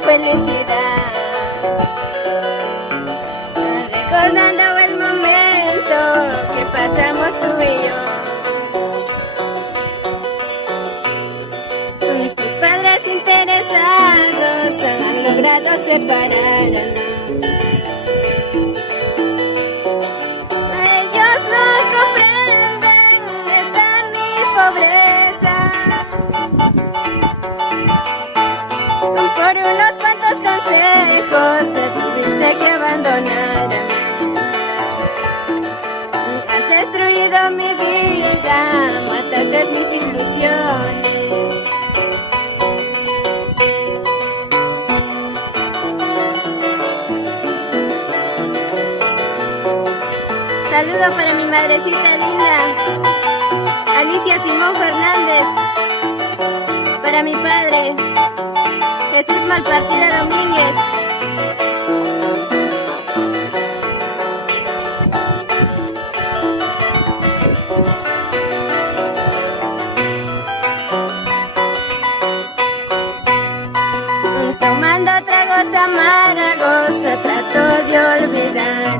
felicidad. Recordando el momento que pasamos tú y yo. Y tus padres interesados han logrado separarnos. Ellos no comprenden esta mi pobreza. Por unos cuantos consejos tuviste que abandonar a mí. Has destruido mi vida, mataste mis ilusiones. Saludo para mi madrecita linda, Alicia Simón Fernández. Para mi padre, Jesús Malpartida Domínguez. Tomando tragos amargos, trato de olvidar.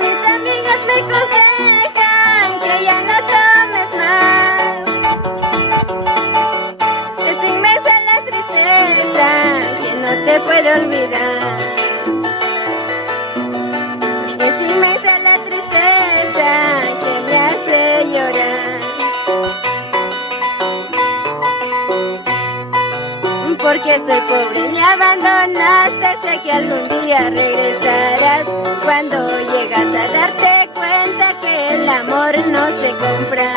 Mis amigas me aconsejan que ya no tomes más. Es inmensa la tristeza que no te puede olvidar. Es inmensa la tristeza que me hace llorar. Porque soy pobre, me abandonaste, sé que algún día regresarás. Cuando llegas a darte cuenta que el amor no se compra.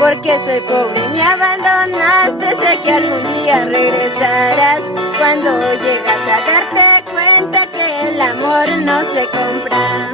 Porque soy pobre, me abandonaste, sé que algún día regresarás. Cuando llegas a darte cuenta que el amor no se compra.